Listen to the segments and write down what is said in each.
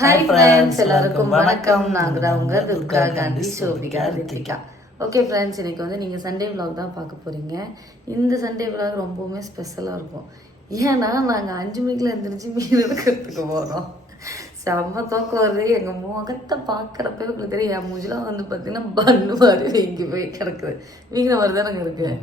Hi friends, எல்லாருக்கும் வணக்கம். நாங்கள் தான் உங்கள் துர்கா காந்தி சோபிகா ரித்திகா. ஓகே ஃப்ரெண்ட்ஸ், இன்னைக்கு வந்து நீங்கள் சண்டே விலாக் தான் பார்க்க போகிறீங்க. இந்த சண்டே விலாக் ரொம்பவுமே ஸ்பெஷலாக இருக்கும். ஏன்னா நாங்கள் 5 மணிக்குள்ள எழுந்திரிச்சு மீன் எடுக்கிறதுக்கு போகிறோம். செம்ம தூக்கம் வருது. எங்கள் முகத்தை பார்க்குறப்ப உங்களுக்கு தெரியும், என் மூஞ்சிலாம் வந்து பார்த்தீங்கன்னா பண்ணு மாதிரி இங்கே போய் கிடக்குது. வீங்கின மாதிரி தானே இருக்குது.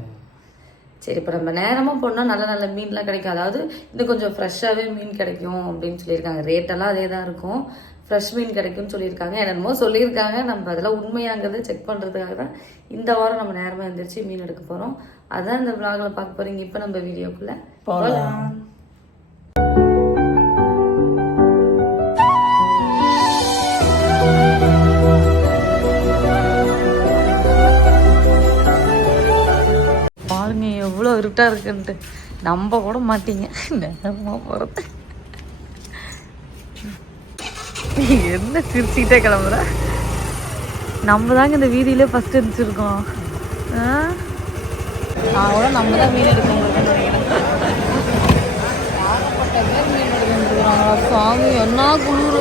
சரி, இப்போ நம்ம நேரமாக போனால் நல்ல நல்ல மீன்லாம் கிடைக்கும். அதாவது இன்னும் கொஞ்சம் ஃப்ரெஷ்ஷாகவே மீன் கிடைக்கும் அப்படின்னு சொல்லியிருக்காங்க. ரேட்டெல்லாம் அதே தான் இருக்கும். ஃப்ரெஷ் மீன் கிடைக்கும்னு சொல்லியிருக்காங்க. என்னமோ சொல்லியிருக்காங்க. நம்ம அதெல்லாம் உண்மையாங்கிறத செக் பண்ணுறதுக்காக தான் இந்த வாரம் நம்ம நேரமாக எழுந்திரிச்சு மீன் எடுக்க போகிறோம். அதான் இந்த விளாகில் பார்க்க போகிறீங்க. இப்போ நம்ம வீடியோக்குள்ளே போகலாம். பாருங்க எவ்வளோ இருட்டாக இருக்குன்ட்டு. நம்ப கூட மாட்டீங்க நேரமாக போகிறது. என்ன சிரிச்சுக்கிட்டே கிளம்புற? நம்ம தாங்க இந்த வீதியிலே ஃபஸ்ட்டு இருந்துச்சிருக்கோம். நான் கூட நம்ம தான் மீன் எடுக்கணும். ஆகப்பட்ட பேர் மீன் எடுக்கிறாங்களா சாமி, என்ன குளிர்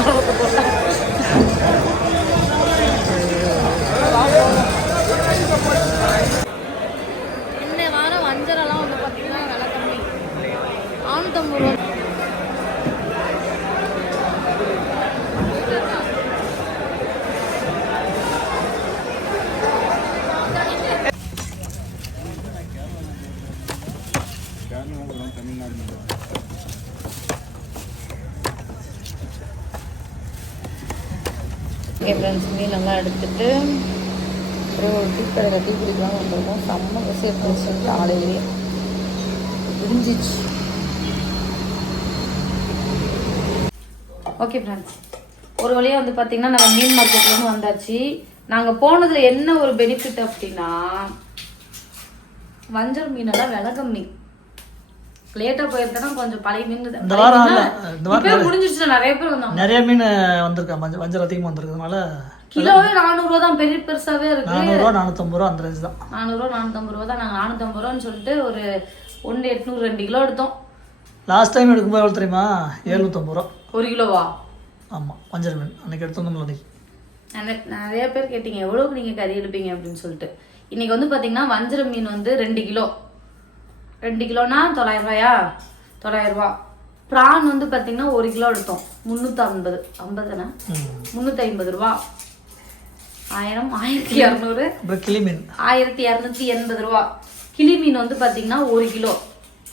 ஆரம்பத்தை போட்டேன். வஞ்சரெல்லாம் வந்து பார்த்தீங்கன்னா விலை கம்மி, 450 ரூபா. ஓகே ஃப்ரெண்ட்ஸ், மீனெல்லாம் எடுத்துட்டு அப்புறம் டீ கடையில் டீ குடிக்கலாம் வந்திருக்கோம். செம்ம பசி எடுத்துச்சு காலையிலேயே விரிஞ்சிச்சு. ஓகே ஃப்ரெண்ட்ஸ், ஒரு வழியாக வந்து பார்த்தீங்கன்னா நம்ம மீன் மார்க்கெட்லேருந்து வந்தாச்சு. நாங்கள் போனதில் என்ன ஒரு பெனிஃபிட் அப்படின்னா, வஞ்சர் மீனெல்லாம் விலை கம்மி. லேட்டாக போயிருந்தேன்னா கொஞ்சம் பழைய மீன் முடிஞ்சிருச்சு. நிறைய பேர் வந்தாங்க, நிறைய மீன் வந்திருக்கா. வஞ்சர் அதிகமாக வந்திருக்கிறதுனால கிலோவே 400 ரூபா தான். பெரிய பெருசாவே இருக்கு. 400 ரூபா 450 ரூபா அந்த ரேஞ்ச் தான். 400 ரூபா 450 ரூபா தான். நாங்கள் 450 ரூபான்னு சொல்லிட்டு ஒரு 800 2 கிலோ எடுத்தோம். லாஸ்ட் டைம் எடுக்கும்போது எவ்வளோ தெரியுமா? 750 ரூபா 1 கிலோவா? ஆமாம், வஞ்சர் மீன் அன்னைக்கு எடுத்தோம்ல. அன்னைக்கு நிறைய பேர் கேட்டீங்க எவ்வளோக்கு நீங்கள் கறி எடுப்பீங்க அப்படின்னு சொல்லிட்டு. இன்னைக்கு வந்து பார்த்தீங்கன்னா வஞ்சர மீன் வந்து 2 கிலோ. 2 கிலோனா 900 ரூபாயா? 900 ரூபா. ப்ரான் வந்து பார்த்தீங்கன்னா 1 கிலோ எடுத்தோம். 350 350 ரூபா. 1000 1200. கிளி மீன் 1280 ரூபா. கிளி மீன் வந்து பார்த்தீங்கன்னா 1 கிலோ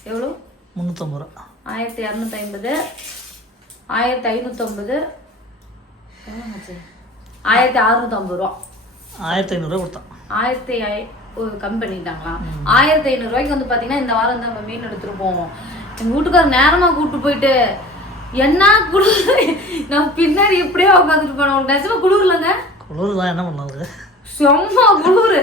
எவ்வளோ? 350 ரூபா. 1250 1550 1650 ரூபா. 1500 ரூபா கொடுத்தோம். 1500 கம்மி பண்ணிட்டாங்களா? 1500 ரூபாய்க்கு வந்து பார்த்தீங்கன்னா இந்த வாரம் வந்து நம்ம மீன் எடுத்துட்டு போவோம். எங்கள் வீட்டுக்காரர் நேரமாக கூப்பிட்டு போயிட்டு என்ன குளிர், நான் பின்னாடி எப்படியோ உட்காந்துட்டு போனோம். நிஜமா குளிர் இல்லைங்க. குளிர் தான், என்ன பண்ணாது, செம்ம குளிர்.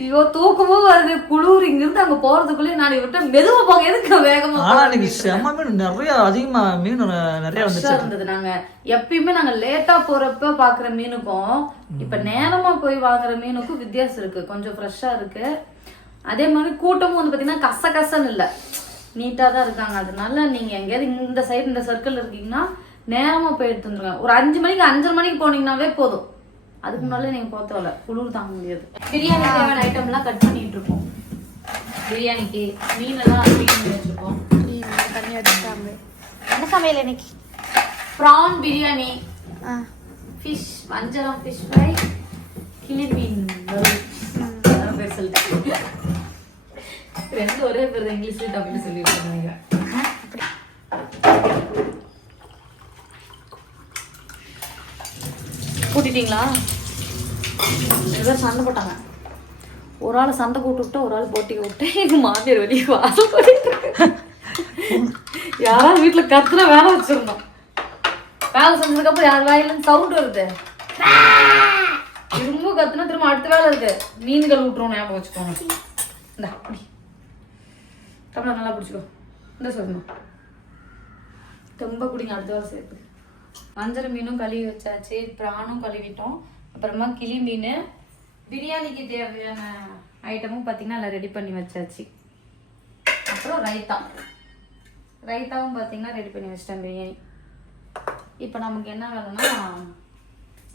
ஐயோ தூக்கமும் வருது. குளிர் இங்கிருந்து அங்கே போகிறதுக்குள்ளேயே நான் விட்டு மெதுவாக போக எதுக்கு வேகமாக செம்ம மீன் நிறைய அதிகமாக மீன் நிறைய இருந்தது. நாங்கள் எப்பயுமே நாங்கள் லேட்டாக போகிறப்ப பார்க்குற மீனுக்கும் இப்போ நேரமாக போய் வாங்குற மீனுக்கும் வித்தியாசம் இருக்குது. கொஞ்சம் ஃப்ரெஷ்ஷாக இருக்குது. அதே மாதிரி கூட்டமும் வந்து பார்த்தீங்கன்னா கசன்னு இல்லை, நீட்டாக தான் இருக்காங்க. அதனால நீங்கள் எங்கேயாவது இந்த சைடு இந்த சர்க்கிள் இருக்கீங்கன்னா நேரமாக போய் எடுத்து வந்துருங்க. ஒரு 5 மணிக்கு 5:30 மணிக்கு போனீங்கன்னாவே போதும். அதுக்கு முன்னாலே நீங்கள் போத்தவல குளிர் தாங்க முடியாது. பிரியாணி தேவையான ஐட்டம்லாம் கட் பண்ணிட்டு இருக்கோம். பிரியாணிக்கு மீனெல்லாம் க்ளீன் பண்ணி வச்சுருக்கோம். தண்ணி வச்சுட்டாங்க. என்ன சமையல் இன்னைக்கு? ப்ரான் பிரியாணி, ஃபிஷ் வஞ்சரம் ஃபிஷ் ஃப்ரை, கிளி மீன் பேர் சொல்லிட்டு ரெண்டு ஒரே பேர் தான், இங்கிலீஷ்ல தமிழ் சொல்லியிருக்காங்க. கூட்டிட்டீங்களா? சண்டை போட்டாங்க. ஒரு ஆள் சண்டை கூட்டு விட்டா, ஒரு ஆள் போட்டி விட்டு எங்க மாமியார் வெளியே வாசல் போயிட்டு யாராவது வீட்டுல கத்துனா வேலை வச்சிருந்தோம். வேலை செஞ்சதுக்கு அப்புறம் யார் வாயிலன்னு சவுண்ட் வருது, திரும்ப கத்துனா திரும்ப அடுத்த வேலை இருக்கு. மீன்கள் விட்டுருவோம், ஞாபகம் வச்சுக்கோங்க. இந்த அப்படி தமிழ் நல்லா பிடிச்சிக்கோ. இந்த சொல்லணும் ரொம்ப குடிங்க. அடுத்த வேலை சேர்த்து வஞ்சர மீனும் கழுவி வச்சாச்சு, ப்ரானும் கழுவிட்டோம். அப்புறமா கிளி மீன், பிரியாணிக்கு தேவையான ஐட்டமும் பார்த்தீங்கன்னா எல்லாம் ரெடி பண்ணி வச்சாச்சு. அப்புறம் ரைத்தாவும் பார்த்தீங்கன்னா ரெடி பண்ணி வச்சிட்டேன். பிரியாணி இப்போ நமக்கு என்ன வேணும்னா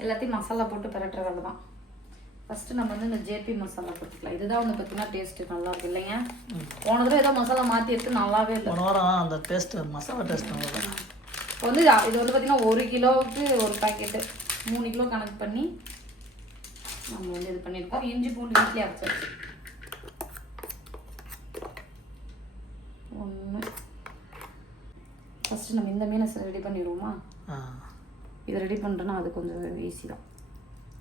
எல்லாத்தையும் மசாலா போட்டு பரட்டுற வேலை தான். ஃபஸ்ட்டு நம்ம வந்து இந்த ஜேபி மசாலா போட்டுக்கலாம். இதுதான் வந்து பார்த்தீங்கன்னா டேஸ்ட்டு நல்லா இருக்கு இல்லைங்க. போன தடவை ஏதோ மசாலா மாற்றி எடுத்து நல்லாவே இல்லை. போன வாரம் அந்த டேஸ்ட்டு மசாலா டேஸ்ட் நல்லா. இப்போ வந்து இது வந்து பார்த்தீங்கன்னா 1 கிலோவுக்கு ஒரு பாக்கெட்டு 3 கிலோ கணக்கு பண்ணி நம்ம வந்து இது பண்ணியிருக்கோம். இஞ்சி பூண்டு வீட்டிலே அரைச்சாச்சு. 1 ஃபஸ்ட்டு நம்ம இந்த மீனை ரெடி பண்ணிடுவோமா? இதை ரெடி பண்ணுறோன்னா அது கொஞ்சம் ஈஸி தான்.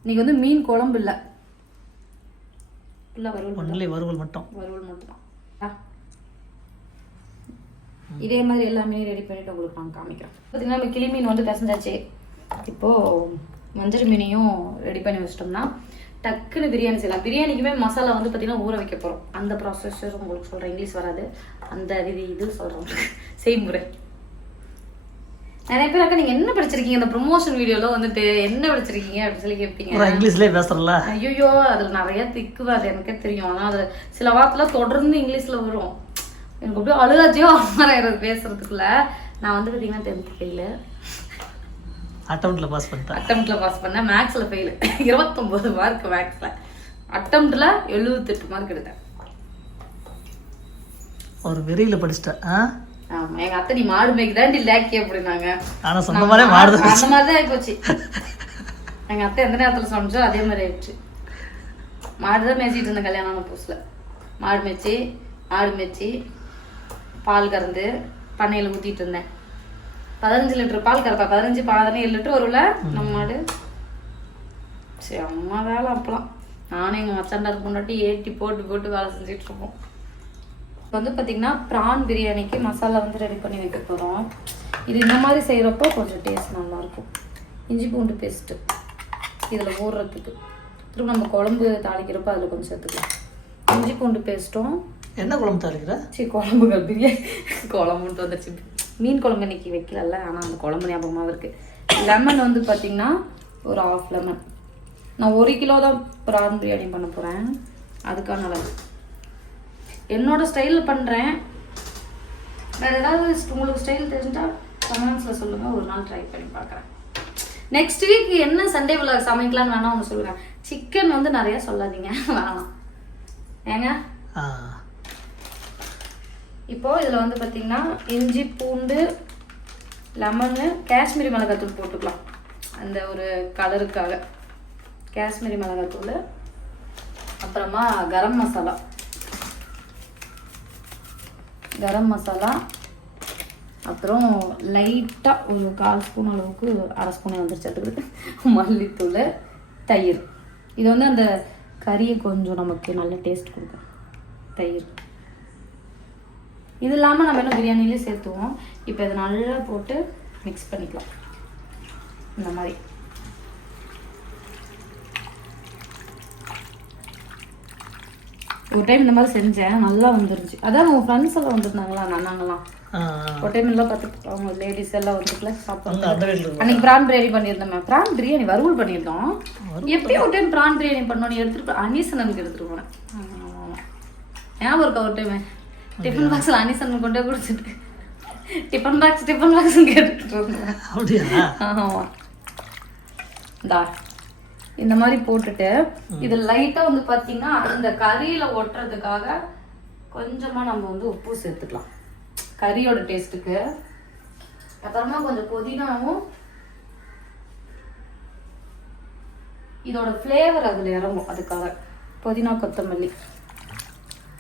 இன்றைக்கி வந்து மீன் குழம்பு இல்லை, இல்லை வறுவல் மட்டும் தான். இதே மாதிரி எல்லாமே ரெடி பண்ணிட்டு உங்களுக்கு நான் காமிக்கிறேன். பார்த்தீங்கன்னா நம்ம கிளி மீன் வந்து பிசைஞ்சாச்சு. இப்போது மஞ்சள் மீனையும் ரெடி பண்ணி வச்சிட்டோம்னா டக்குன்னு பிரியாணி செய்யலாம். பிரியாணிக்குமே மசாலா வந்து பார்த்தீங்கன்னா ஊற வைக்க போகிறோம். அந்த ப்ராசஸர் உங்களுக்கு சொல்கிறேன், இங்கிலீஷ் வராது. அந்த இது சொல்கிறோம் செய்முறை. நிறைய பேர் அக்கா நீங்கள் என்ன படிச்சிருக்கீங்க, இந்த ப்ரொமோஷன் வீடியோவில் வந்துட்டு என்ன படிச்சிருக்கீங்க அப்படின்னு சொல்லி கேட்பீங்க. இங்கிலீஷ்லேயே பேசுகிறல. ஐயோ அதில் நிறைய திக்குவா, அது எனக்கே தெரியும். ஆனால் அது சில வார்த்தைலாம் தொடர்ந்து இங்கிலீஷில் வரும். எனக்கு அப்படியே அழுகாச்சியோ அம்மாறாயிரம் பேசுறதுக்குள்ள. நான் வந்து பார்த்தீங்கன்னா 10th ஃபெயிலு, அட்டெம்ப்ட்ல பாஸ் பண்ணேன். மேக்ஸில் ஃபெயிலு, 29 மார்க் மேக்ஸில். அட்டெம்ப்ட்ல 78 மார்க் எடுத்தேன். ஒரு வெறியில் படிச்சிட்டேன். ஆமா, எங்க அத்தை நீ மாடு மேய்க்குதாண்டி லேக்கி அப்படின்னாங்க. அந்த மாதிரி தான் ஆயிப்போச்சு. எங்க அத்தை எந்த நேரத்துல சொன்னச்சோ அதே மாதிரி ஆயிடுச்சு. மாடுதான் மேய்ச்சிட்டு இருந்தேன் கல்யாணம் புதுசுல. மாடு மேய்ச்சி பால் கறந்து பண்ணையில ஊத்திட்டு இருந்தேன். 15 லிட்டர் பால் கறப்பா. 15-17 லிட்டர் வரும்ல நம்ம மாடு. சரி அம்மா வேலை அப்பலாம். நானும் எங்க மச்சாண்டாருக்கு முன்னாடி ஏற்றி போட்டு வேலை செஞ்சுட்டு இருப்போம். இப்போ வந்து பார்த்தீங்கன்னா ப்ரான் பிரியாணிக்கு மசாலா வந்து ரெடி பண்ணி வைக்க போகிறோம். இது இந்த மாதிரி செய்கிறப்போ கொஞ்சம் டேஸ்ட் நல்லாயிருக்கும். இஞ்சி பூண்டு பேஸ்ட்டு இதில் ஊறுறதுக்கு, திரும்ப நம்ம குழம்பு தாளிக்கிறப்போ அதில் கொஞ்சம் சேர்த்துக்கலாம். இஞ்சி பூண்டு பேஸ்ட்டும். என்ன குழம்பு தாளிக்கிற? குழம்புகள் பிரியாணி குழம்புன்ட்டு வந்துச்சு. மீன் குழம்பு இன்னைக்கு வைக்கலல்ல, ஆனால் அந்த குழம்பு ஞாபகமாக இருக்குது. லெமன் வந்து பார்த்திங்கன்னா ஒரு 1/2 லெமன். நான் 1 கிலோ தான் ப்ரான் பிரியாணி பண்ண போகிறேன். அதுக்கான அளவு என்னோட ஸ்டைலில் பண்ணுறேன். வேறு ஏதாவது உங்களுக்கு ஸ்டைல் தெரிஞ்சால் கமெண்ட்ஸில் சொல்லுங்கள், ஒரு நாள் ட்ரை பண்ணி பார்க்குறேன். நெக்ஸ்ட் வீக் என்ன சண்டே விழா சமைக்கலான்னு வேணா ஒன்று சொல்லுங்கள். சிக்கன் வந்து நிறையா சொல்லாதீங்க, வேணாம் ஏங்க. இப்போது இதில் வந்து பார்த்திங்கன்னா இஞ்சி பூண்டு லெமனு காஷ்மீரி மிளகாத்தூள் போட்டுக்கலாம். அந்த ஒரு கலருக்காக காஷ்மீரி மிளகாத்தூள். அப்புறமா கரம் மசாலா, அப்புறம் லைட்டாக ஒரு 1/4 ஸ்பூன் அளவுக்கு, 1/2 ஸ்பூனே வந்துருச்சு அதுக்கு, மல்லித்தூள், தயிர். இது வந்து அந்த கறியை கொஞ்சம் நமக்கு நல்ல டேஸ்ட் கொடுக்கும் தயிர். இது இல்லாமல் நம்ம என்ன பிரியாணிலே சேர்த்துவோம். இப்போ இதை நல்லா போட்டு மிக்ஸ் பண்ணிக்கலாம் இந்த மாதிரி. ஒரு டைம் இந்த மாதிரி செஞ்சேன், நல்லா வந்துருச்சு. அதான் உங்கள் ஃப்ரெண்ட்ஸ் எல்லாம் வந்துருந்தாங்களா, அண்ணாங்களாம். ஒரு டைம் எல்லாம் பார்த்து அவங்க லேடிஸ் எல்லாம் வந்துருக்குல சாப்பிட்டாங்க. அன்னைக்கு ப்ரான் பிரியாணி பண்ணியிருந்தோம். ப்ரான் பிரியாணி வறுவல் பண்ணியிருந்தோம். எப்பயும் ஒரு டைம் ப்ரான் பிரியாணி பண்ணோன்னு எடுத்துட்டு அனீசனுக்கு எடுத்துட்டு போனேன். ஞாபகம் இருக்கா? ஒரு டைம் டிஃபன் பாக்ஸில் அனீசன் கொண்டே கொடுத்துட்டு டிஃபன் பாக்ஸ் கேட்டுட்டு இருந்தேன். ஆமாம், இந்தா இந்த மாதிரி போட்டுட்டு இது லைட்டா வந்து பாத்தீங்கன்னா அந்த கறியில ஒட்டுறதுக்காக கொஞ்சமா நம்ம வந்து உப்பு சேர்த்துக்கலாம் கறியோட டேஸ்ட்டுக்கு. அப்புறமா கொஞ்சம் புதினாவும் இதோட ஃப்ளேவர் அதுல இறங்கும். அதுக்காக புதினா கொத்தமல்லி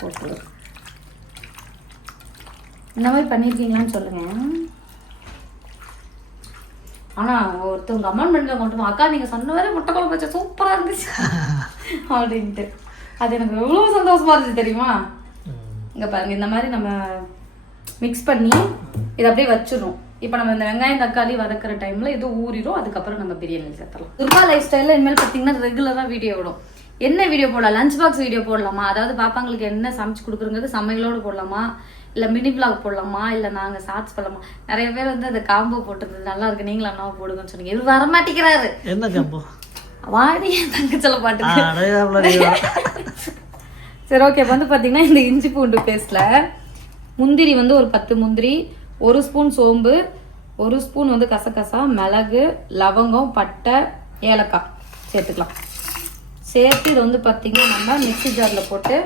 போட்டு இந்த மாதிரி பண்ணிருக்கீங்களான்னு சொல்லுங்க. ஆனா ஒருத்தவங்க கமெண்ட் பண்ணி கொண்டு அக்கா நீங்க சொன்ன வரை முட்டை குழம்பு வச்சா சூப்பரா இருந்துச்சு அப்படின்ட்டு. அது எனக்கு எவ்வளவு சந்தோஷமா இருந்துச்சு தெரியுமா. இங்க பாருங்க, இந்த மாதிரி நம்ம மிக்ஸ் பண்ணி இதை அப்படியே வச்சிடணும். இப்போ நம்ம இந்த வெங்காயம் தக்காளி வதக்கிற டைம்ல இது ஊறிடும். அதுக்கப்புறம் நம்ம பிரியாணி சேர்த்தலாம். துர்கா லைஃப் ஸ்டைலில் இனிமேல் பார்த்தீங்கன்னா ரெகுலராக வீடியோ விடும். என்ன வீடியோ போடலாம்? லஞ்ச் பாக்ஸ் வீடியோ போடலாமா, அதாவது பாப்பாங்களுக்கு என்ன சமைச்சு கொடுக்குறங்கிறது சமையலோடு போடலாமா, இல்லை மினி பிளாக் போடலாமா, இல்லை நாங்கள் ஷார்ட்ஸ் பண்ணலாமா. நிறைய பேர் வந்து அந்த காம்போ போட்டது நல்லா இருக்கு, நீங்களும் அண்ணாவை போடுங்கன்னு சொன்னீங்க. இது வரமாட்டேங்கிறாரு. என்ன காம்போ? வாடி தங்கச்சல பாட்டுக்கு. சரி ஓகே. இப்போ வந்து பார்த்தீங்கன்னா இந்த இஞ்சி பூண்டு பேஸ்ட்டில் முந்திரி வந்து ஒரு 10 முந்திரி, 1 ஸ்பூன் சோம்பு, 1 ஸ்பூன் வந்து கசகசா, மிளகு, லவங்கம், பட்டை, ஏலக்காய் சேர்த்துக்கலாம். சேர்த்து இது வந்து பார்த்தீங்கன்னா நம்ம மிக்ஸி ஜாரில் போட்டு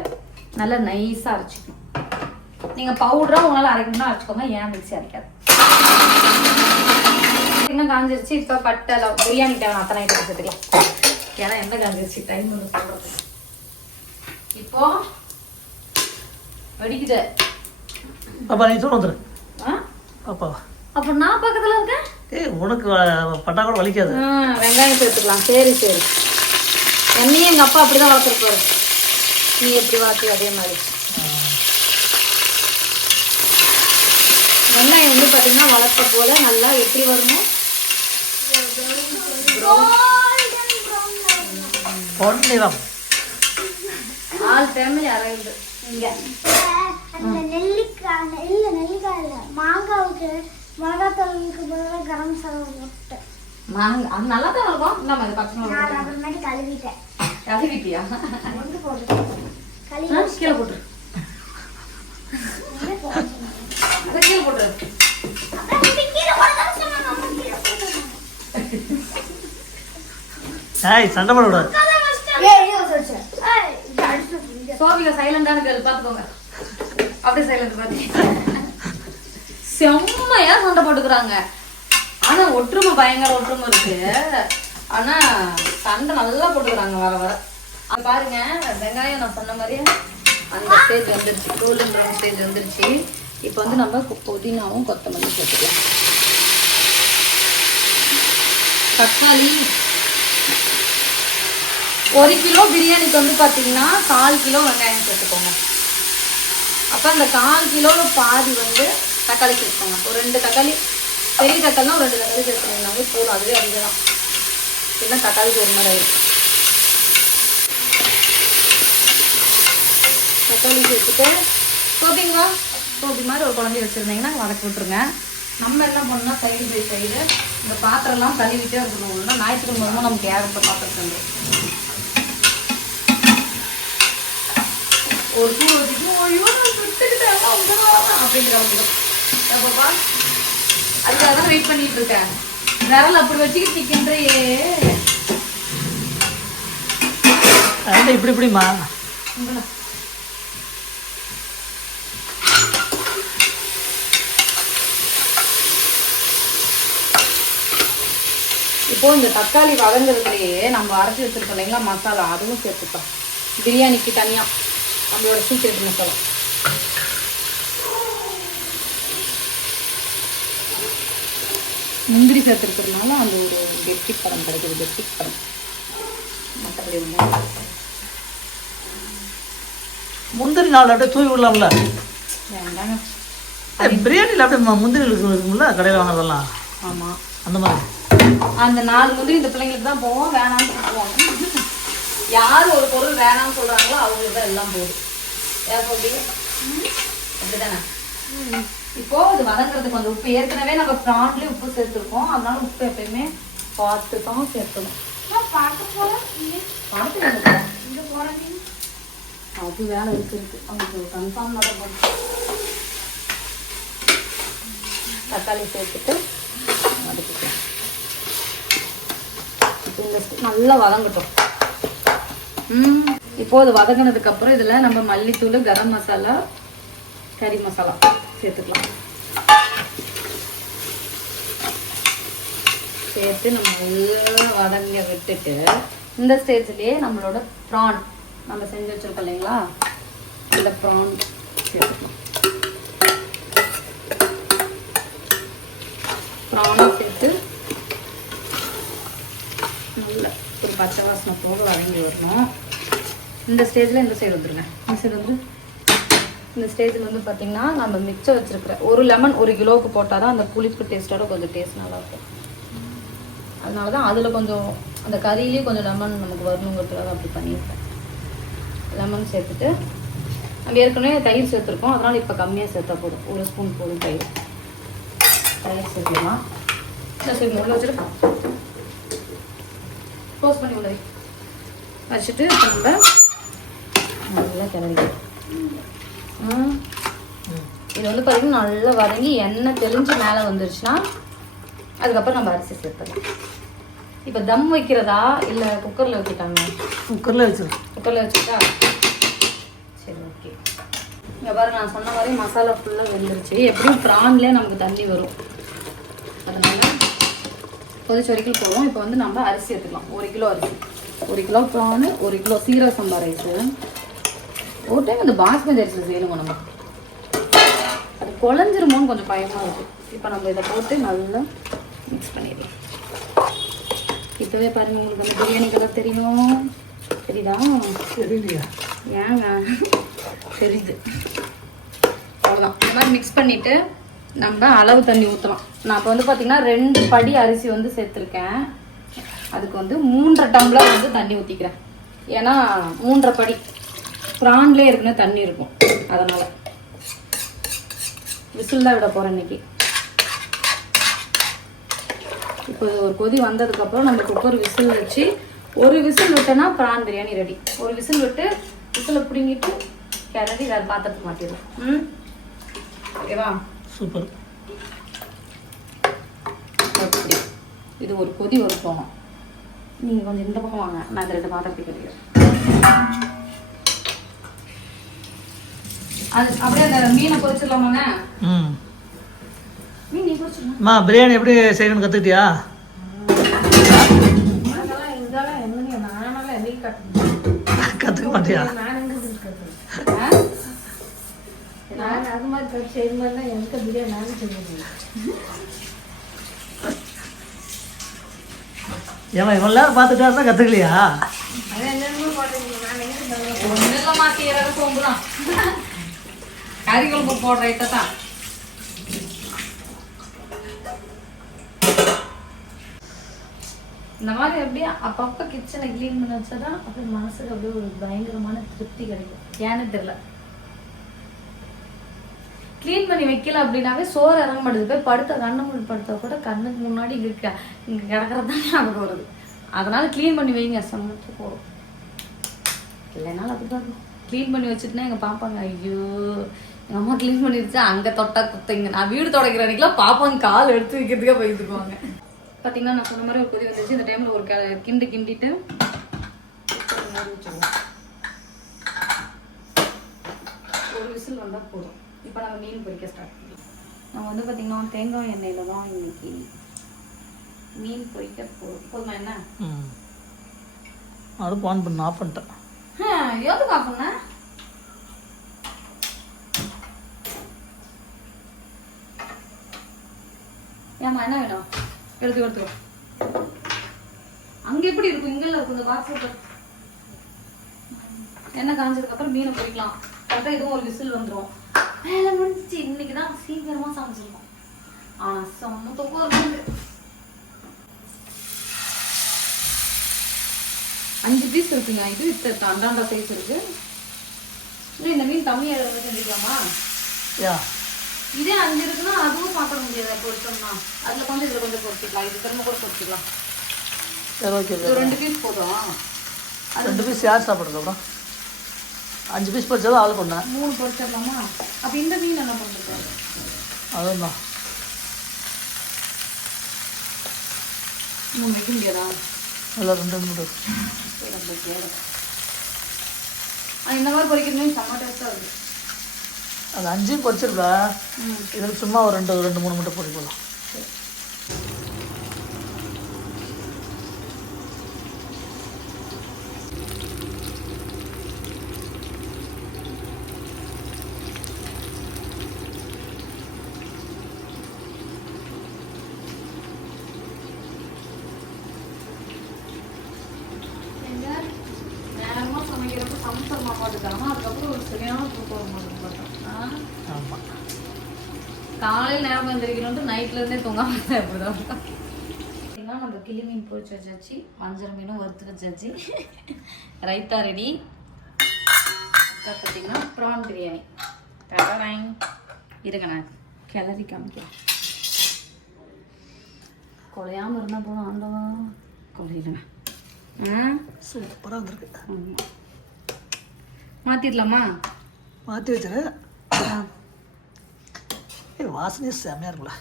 நல்லா நைஸாக அரைச்சிக்கணும். நீங்கள் பவுடராக உங்களால் அரைக்கணும்னா அரைச்சிக்கோங்க, ஏன் மிக்ஸி அரைக்காது. இன்னும் காஞ்சிருச்சு. இப்போ பட்டை பிரியாணி தேவை அத்தனை ஐட்டம் சேர்த்துக்கலாம். ஏன்னா என்ன காஞ்சிருச்சு டைம் வந்து சொல்கிறது. இப்போ வெடிக்குது. பாப்பா நீ தூரம் வந்துரு. பாப்பா அப்போ நான் பக்கத்தில் இருக்கேன். உனக்கு பட்டா கூட வலிக்காது. வெங்காயம் சேர்த்துக்கலாம். சரி சரி. என்னையும் எங்கள் அப்பா அப்படி தான் வளர்த்துருப்பாரு. நீ எப்படி வளர்த்து அதே மாதிரி. வெங்காயம் வந்து பார்த்தீங்கன்னா வளர்த்த போல நல்லா எப்படி வரணும், பொன்னிறம். ஆல் ஃபேமிலி அரைந்து இங்கே மாங்காவுக்கு மிளகாத்தூளுக்கு பதிலாக கரம் மசாலா போட்டு அது நல்லா தான் இருக்கும். நம்ம இது பச்சை மிளகாய் அப்புறமேட்டு கழுவிட்டேன். கழுவிட்டியா? கீழே போட்டுரு. அதை கீழே போட்டுரு. சண்டை போட விடாது. சோபிகா சைலண்டான கேள் பார்த்துக்கோங்க. அப்படியே சைலண்ட் பார்த்து செம்மையா சண்டை போட்டுக்கிறாங்க. ஆனா ஒற்றுமை பயங்கர ஒற்றுமை இருக்கு. ஆனா சண்டை நல்லா போட்டுக்கிறாங்க வர வர. அது பாருங்க வெங்காயம் நான் சொன்ன மாதிரியே அந்த ஸ்டேஜ் வந்துருச்சு. கோல்டன் ப்ரௌன் ஸ்டேஜ் வந்துருச்சு. இப்போ வந்து நம்ம புதினாவும் கொத்தமல்லி சேர்த்துக்கலாம். தக்காளி 1 கிலோ பிரியாணிக்கு வந்து பார்த்தீங்கன்னா 1/4 கிலோ வெங்காயம் சேர்த்துக்கோங்க. அப்போ அந்த 1/4 கிலோவில் பாதி வந்து தக்காளி சேர்த்துக்கோங்க. ஒரு 2 தக்காளி, பெரிய தக்காளினா ஒரு 2 தக்காளி சேர்த்துக்கோங்க போதும். அதுவே அதிகம் இல்லை தக்காளிக்கு ஒரு மாதிரி ஆயிடும். தக்காளி சேர்த்துட்டு சோப்பிங்களா சோப்பி மாதிரி ஒரு குழந்தைய வச்சுருந்தீங்கன்னா வதக்கி விட்டுருங்க. நம்ம என்ன பண்ணோம்னா சைடு பை சைடு இந்த பாத்திரம்லாம் கழுவிட்டே இருக்கணும். இல்லைன்னா ஞாயிற்றுக்கிழமை நமக்கு ஏகப்பட்ட பாத்திரம் தந்துடும். ஒரு தூள் வச்சுட்டு ஐயோ நான் சுட்டுக்கிட்டேன் அப்படிங்கிறவங்க பாப்பா அதுக்காக தான் வெயிட் பண்ணிட்டு இருக்கேன். விரல் அப்படி வச்சுக்கிட்டு நிற்கின்றையே. இப்படி இப்படிமா இப்போ இந்த தக்காளி வதங்குறதுலையே நம்ம அரைச்சி வச்சிருக்கோம் இல்லைங்களா மசாலா, அதுவும் சேர்த்துக்கலாம். பிரியாணிக்கு தனியாக நம்மளோட சீக்கிரட் மசாலா. முந்திரி சேர்த்துருக்கிறதுனால அந்த ஒரு கெட்டி படம் கிடைக்குது. கெட்டி படம் மற்றபடி ஒன்று. முந்திரி 4 அப்படியே தூவி விடலாம்ல. வேண்டாங்க. பிரியாணியில் அப்படியே முந்திரி இருக்கும்ல கடையில் வாங்குறதெல்லாம். ஆமாம் அந்த மாதிரி அந்த 4 முந்திரி இந்த பிள்ளைங்களுக்கு தான் போவோம். வேணாம்னு சொல்லுவாங்க. யார் ஒரு பொருள் வேணாம்னு சொல்கிறாங்களோ அவங்களுக்கு தான் எல்லாம் போகுது. ஏன் சொல்றீங்க? அப்படிதானே. இப்போ இது வதங்குறதுக்கு வந்து உப்பு ஏற்கனவே நம்ம ப்ரான்லேயே உப்பு சேர்த்துருக்கோம். அதனால உப்பு எப்பயுமே பார்த்து தான் சேர்க்கணும். அது வேலை இருக்கு. அவங்களுக்கு கன்ஃபார்ம் தான் போகணும். தக்காளி சேர்த்துட்டு வதக்கிக்கலாம். நல்லா வதங்கட்டும். இப்போ இது வதங்கினதுக்கு அப்புறம் இதுல நம்ம மல்லித்தூள், கரம் மசாலா, கறி மசாலா சேர்த்துக்கலாம். சேர்த்து நம்ம நல்லா வதங்க விட்டுட்டு இந்த ஸ்டேஜ்லயே நம்மளோட ப்ரான் நம்ம செஞ்சு வச்சிருக்கோம் இல்லைங்களா, இந்த ப்ரான் சேர்த்துக்கலாம். ப்ரானும் சேர்த்து நல்ல ஒரு பச்சை வாசனை போக வதங்கி வரணும். இந்த ஸ்டேஜில் இந்த சைடு வந்துருங்க. இந்த சைடு வந்து இந்த ஸ்டேஜில் வந்து பார்த்திங்கன்னா நம்ம மிச்சம் வச்சுருக்கிற ஒரு லெமன் 1 கிலோவுக்கு போட்டால் தான் அந்த புளிப்பு டேஸ்ட்டோட கொஞ்சம் டேஸ்ட் நல்லாயிருக்கும். அதனால தான் அதில் கொஞ்சம் அந்த கறியிலேயே கொஞ்சம் லெமன் நமக்கு வரணுங்கிறதுக்காக அப்படி பண்ணியிருக்கேன். லெமன் சேர்த்துட்டு நம்ம ஏற்கனவே தயிர் சேர்த்துருக்கோம். அதனால் இப்போ கம்மியாக சேர்த்தா போதும். 1 ஸ்பூன் போதும் தயிர் சேர்த்துக்கலாம். சரி உள்ள வச்சுட்டு க்ளோஸ் பண்ணி உள்ள வச்சுட்டு நம்ம நல்லா கிளறிக்கலாம். இது வந்து பார்த்தீங்கன்னா நல்லா வதங்கி எண்ணெய் தெளிஞ்சு மேலே வந்துருச்சுன்னா அதுக்கப்புறம் நம்ம அரிசி சேர்த்துக்கலாம். இப்போ தம் வைக்கிறதா இல்லை குக்கரில் வச்சுட்டாங்க? குக்கரில் வச்சிடும். குக்கரில் வச்சுட்டா சரி, ஓகே. இங்கே பாரு, நான் சொன்ன மாதிரி மசாலா ஃபுல்லாக வெந்துருச்சு. எப்படியும் ப்ரான்லேயே நமக்கு தண்ணி வரும், அதனால கொதிச்சு வரைக்கும் போதும். இப்போ வந்து நம்ம அரிசி எடுத்துக்கலாம். 1 கிலோ அரிசி, 1 கிலோ ப்ரானு, 1 கிலோ சீரக சம்பா ரைஸு. ஒரு டைம் இந்த பாஸ்மதி அரிசி செய்யணுங்க நம்ம, அது குழஞ்சிருமோன்னு கொஞ்சம் பயமாக இருக்குது. இப்போ நம்ம இதை போட்டு நல்லா மிக்ஸ் பண்ணிடலாம். இப்போவே பாருங்க, உங்களுக்கு அந்த பிரியாணி கலர் தெரியும், தெரியுதா? தெரியலையா? ஏங்க தெரியுது. அவ்வளோதான். இந்த மாதிரி மிக்ஸ் பண்ணிவிட்டு நம்ம அளவு தண்ணி ஊற்றலாம். நான் இப்போ வந்து பார்த்திங்கன்னா 2 படி அரிசி வந்து சேர்த்துருக்கேன். அதுக்கு வந்து 3.5 டம்ளர் வந்து தண்ணி ஊற்றிக்கிறேன். ஏன்னா 3.5 படி ப்ரான்லேயே இருக்குன்னு தண்ணி இருக்கும், அதனால் விசில் தான் விட போகிறேன் இன்னைக்கு. இப்போ ஒரு கொதி வந்ததுக்கப்புறம் நம்ம குக்கர் விசில் வச்சு ஒரு விசில் விட்டோன்னா ப்ரான் பிரியாணி ரெடி. ஒரு விசில் விட்டு விசிலை பிடுங்கிட்டு கிளறி வேறு பாத்திரத்துக்கு மாற்றிடுவோம். ஓகேவா? சூப்பர். அப்படி இது ஒரு கொதி வரும். நீங்கள் கொஞ்சம் இந்த பக்கம் வாங்க, நான் இந்த 2 பாத்திரத்துக்கு கட்டிக்கிறேன். அது அப்படியே அந்த மீனை பொரிச்சிடலாமாண்ணே? மீன் நீ பொரிச்சிடலாமா? பிரியாணி எப்படி செய்யணும்னு கற்றுக்கிட்டியா? கற்றுக்க மாட்டியா? அது மாதிரி செய்யும் போது எனக்கு பிரியாணி நானும் செய்யணும். ஏமா இவ்வளோ நேரம் பார்த்துட்டா இருந்தால் கற்றுக்கலையா? ஒன்றும் இல்லைம்மா, சீரக சோம்பு தான், கறி குழம்பு போடுற ஐட்ட தான். இந்த மாதிரி அப்படியே அப்பப்போ கிச்சனை க்ளீன் பண்ணி வச்சாதான் அப்படி மனசுக்கு அப்படியே ஒரு பயங்கரமான திருப்தி கிடைக்கும். ஏன்னு தெரியல, க்ளீன் பண்ணி வைக்கல அப்படின்னாவே சோறு இறங்க மாட்டேது. போய் படுத்த கண்ணை மூடி படுத்தா கூட கண்ணுக்கு முன்னாடி இங்கே கிடக்கிறது தான் ஞாபகம் வருது. அதனால க்ளீன் பண்ணி வைங்க, சமைச்சு போகும். இல்லைனாலும் அப்படிதான் இருக்கும். க்ளீன் பண்ணி வச்சுட்டுனா எங்கள் பாப்பாங்க, ஐயோ எங்கள் அம்மா க்ளீன் பண்ணி வச்சா அங்கே தொட்டா குத்தைங்க. நான் வீடு தொடக்கிற அன்றைக்கெலாம் பாப்பாங்க கால் எடுத்து வைக்கிறதுக்காக போயிட்டுக்குவாங்க. பார்த்தீங்கன்னா நான் சொன்ன மாதிரி ஒரு கொதி வந்துச்சு. இந்த டைமில் ஒரு கிண்டிட்டு ஒரு விசில் வந்தால் போதும். இப்போ நம்ம மீன் பொரிக்க ஸ்டார்ட் பண்ணலாம். நம்ம வந்து பார்த்திங்கன்னா தேங்காய் எண்ணெயில் தான் இன்னைக்கு மீன் பொரிக்க போதுமா? என்ன அடுப்பு ஆன் பண்ண ஆஃப் பண்ணிட்டேன். எதுக்கு ஆஃப் பண்ண? ஏமா என்ன வேணும்? எடுத்துக்கோ. அங்கே எப்படி இருக்கும்? இங்கே இருக்கும் இந்த பாக்ஸ். எண்ணெய் காஞ்சதுக்கப்புறம் மீனை பொரிக்கலாம். கரெக்டாக இதுவும் ஒரு விசில் வந்துடும். வேலை முடிஞ்சிச்சு. இன்னைக்கு தான் சீக்கிரமாக சமைச்சிருக்கோம். ஆனால் செம்ம தொப்பா இருக்கு. 5 பீஸ் இருக்குங்க. இது அந்தாண்டா சைஸ் இருக்கு. இன்னும் இந்த மீன் கம்மியாக செஞ்சுக்கலாமா? இதே 5 இருக்குன்னா அதுவும் சாப்பிட முடியாது. பொரிச்சோம்னா அதில் கொஞ்சம் இதில் கொஞ்சம் பொரிச்சிக்கலாம். இது திரும்ப கூட பொரிச்சிக்கலாம். சரி, ஓகே. 2 பீஸ் போதும். 2 பீஸ் யார் சாப்பிட்றது? அப்புறம் 5 பீஸ் பொரிச்சது ஆள் பண்ண 3 பொரிச்சிடலாமா? அப்போ இந்த மீன் என்ன பண்ணுறது? அதுதான் 3 வைக்க முடியாதா? இல்லை 2 இந்த மாதிரி பொரிக்கிற மீன் செம்ம டேஸ்ட்டாக இருக்குது. அது 5 பொரிச்சிருக்கா. இதில் சும்மா ஒரு 2-3 மட்டும் பொரிக்கலாம். நேரமாக சமைக்கிறப்ப சமைச்சர் மாமாட்டுக்காங்க. அதுக்கப்புறம் ஒரு சரியான தூக்கம் வரும் பார்த்தோம். ஆமாம், காலையில் நேரம் வந்துருக்கணும்ட்டு நைட்லேருந்தே தூங்காம அப்படிதான். பார்த்தீங்கன்னா நம்ம கிளி மீன் பொரிச்சு வச்சாச்சு, மஞ்சள் மீனும் வறுத்து வச்சாச்சு, ரைத்தா ரெடி. பார்த்தீங்கன்னா ப்ரான் பிரியாணி இருங்க, நான் கிளறி காமிக்கிறேன். குழையாமல் இருந்தால் போதும். ஆண்டவா குழையிடுங்க. சூப்பராக வந்துருக்கு. மாற்றிடலாமா? மாற்றி வச்சுரு. வாசனையே செம்மையாக இருக்குல்ல.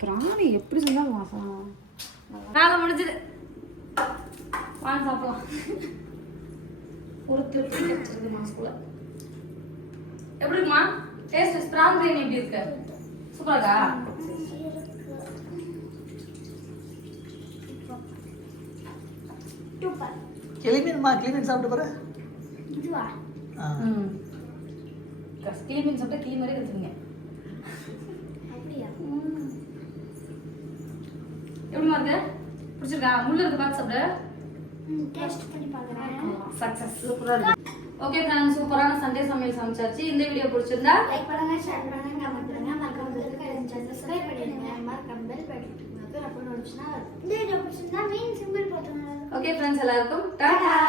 பிராணி எப்படி செஞ்சாலும் வாசம். வேலை முடிஞ்சது, வாங்க சாப்பிடலாம். ஒரு திருப்தி கிடைச்சிருக்கு மாஸ்குள்ள. எப்படி இருக்குமா டேஸ்ட்? பிரான் பிரியாணி எப்படி இருக்கு? சூப்பராக்கா? கிளிமீன்மா, கிளிமீன் சாப்பிட்டு பாரு. கிளிமீன் சாப்பிட்டா கிளி மாதிரி இருக்குங்க. எப்படிமா இருக்கு? பிடிச்சிருக்கா? முள்ளு இருக்கு, பார்த்து சாப்பிடு. சக்சஸ், சூப்பரா இருக்கு. ஓகே ஃப்ரெண்ட்ஸ், சூப்பரான சண்டே சமையல் சமைச்சாச்சு. இந்த வீடியோ பிடிச்சிருந்தா லைக் பண்ணுங்க, ஷேர் பண்ணுங்க, கமெண்ட் பண்ணுங்க, மறக்காம பெல் பட்டன் சப்ஸ்கிரைப் பண்ணிடுங்க. மறக்காம பெல் பட்டன் அப்புறம் நோட்டிஃபிகேஷன் இந்த வீடியோ பிடிச்சிருந்தா மெயின் சிம்பிள் போட்டுருங்க. ஓகே ஃப்ரெண்ட்ஸ், எல்லாருக்கும் டாடா.